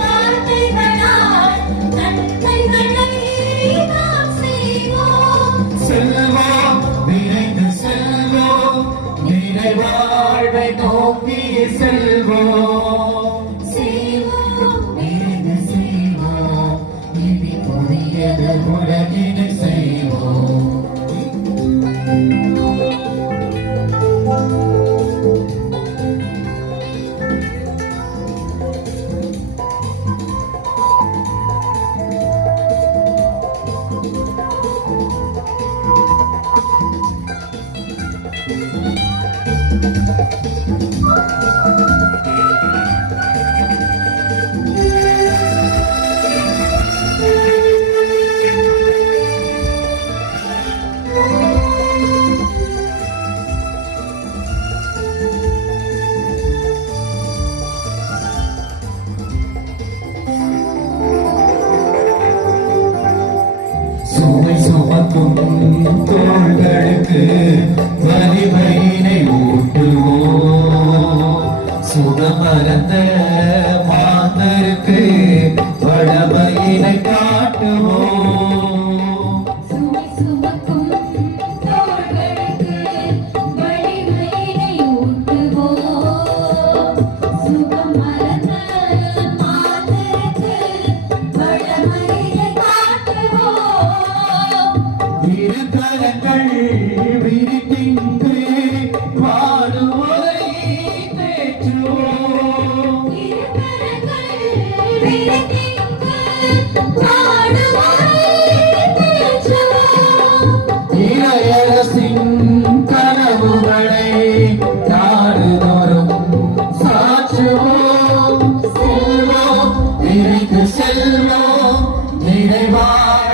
வார்த்தைகளால் நன்மைகளை நாம் செய்வோம். செல்வோம் நிறைந்து செல்வோம், நிறை வாழ்வை நோக்கி செல்வோம். செய்வோம் நிறைந்து செய்வோம், இனி புதியது உலகினை செய்வோம். சுமை சுமக்கும் தோள்களுக்கு வலிமையினை ஊட்டுவோம். சுகமறந்த மாந்தருக்கு வளமையினை காட்டுவோம். சுமை சுமக்கும் தோள்களுக்கு வலிமையினை ஊட்டுவோம். சுகம் மறந்த மாந்தருக்கு வளமையினை காட்டுவோம். இரு கரங்கள் விரித்தின்று வாழுவதை தேற்றுவோம். திருக்கரங்கள் விரித்திங்கு பாடுவோரை தேற்றுவோம். இறையரசின் கனவுகளை நாடுதோறும் சாற்றுவோம். செல்வோம் நிறைந்து செல்வோம், நிறைவாழ